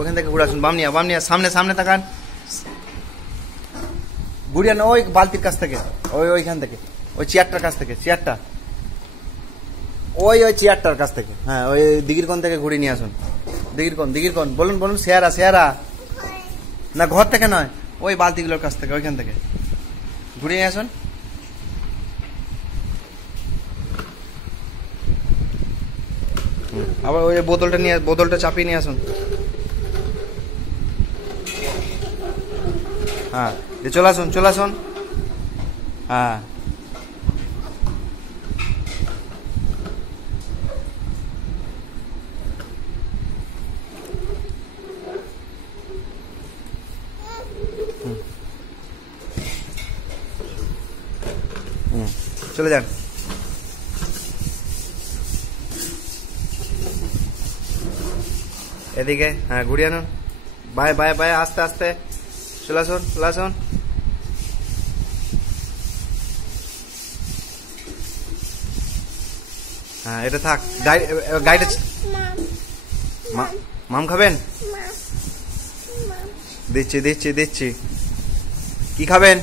ওখান থেকে ঘুরে আসুন। বাম নিয়া সামনে সামনে তাকান। ঘুরিয়ে না ওই বালতির কাছ থেকে, ওইখান থেকে, ওই চেয়ারটার কাছ থেকে, চেয়ারটা ওই চেয়ারটার কাছ থেকে। হ্যাঁ, ওই দিঘির কোণ থেকে ঘুরিয়ে নিয়ে আসুন। দিঘির কোণ বলুন শেয়ারা না, ঘর থেকে নয়, ওই বালতিগুলোর কাছ থেকে, ওইখান থেকে ঘুরিয়ে নিয়ে আসুন। আবার ওই বোতলটা চাপিয়ে নিয়ে আসুন। হ্যাঁ, চলে আসুন। হ্যাঁ, চলে যান। এদিকে, হ্যাঁ, ঘুরিয়ে আনুন। বাই, আস্তে চলে আসুন। হ্যাঁ, এটা থাক। গাড়িটা মাম খাবেন? দিচ্ছি। কি খাবেন?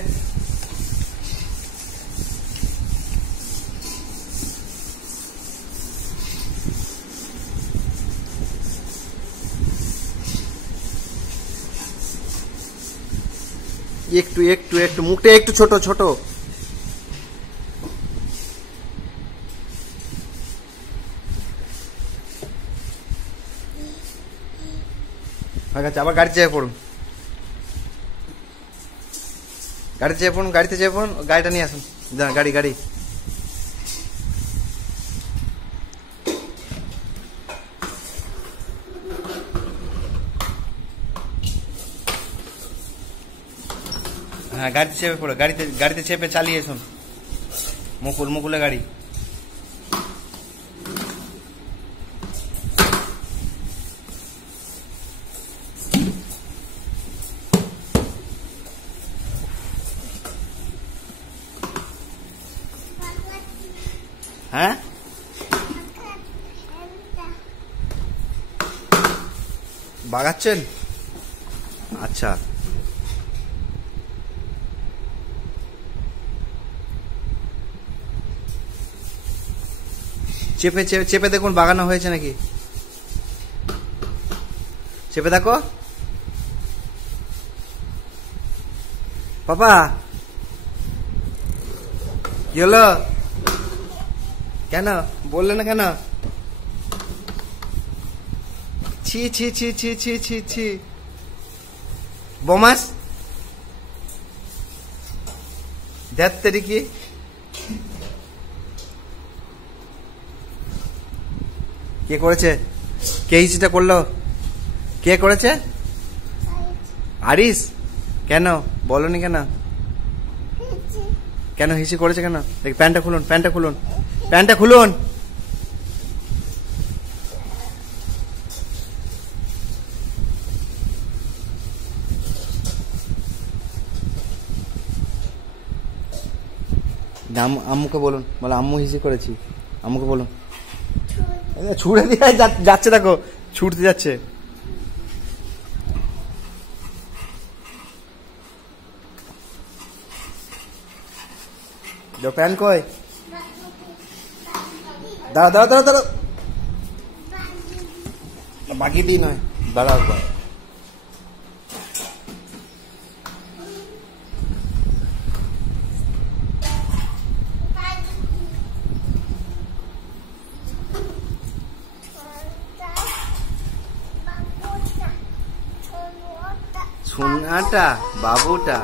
একটু মুখটা একটু ছোট। আবার গাড়িতে চেপে পড়ুন। গাড়িটা নিয়ে আসুন। গাড়ি হ্যাঁ, গাড়িতে চেপে পড়ো। গাড়িতে চেপে চালিয়ে আসুন। মুকুলে গাড়ি। হ্যাঁ, বাগাচ্ছেন? আচ্ছা, চেপে দেখুন বাগানো হয়েছে নাকি। চেপে দেখো। পাপা, কি হলো? কেন বললে না কেন? ছি বোমাস দেখতে কি কে করেছে? কে হিসিটা করলো? কে করেছে? আরিস। কেন বলনি কেন হিসি করেছে কেন? প্যান্টটা খুলুন। আম্মুকে বলুন, বলো আম্মু হিসি করেছি। আম্মুকে বলুন। ছুড়ে দিয়ে যাচ্ছে, দেখো ছুটতে যাচ্ছে। প্যান কই? দাঁড়া বাকি দিন নয়, দাঁড়াও। সোনাটা বাবুটা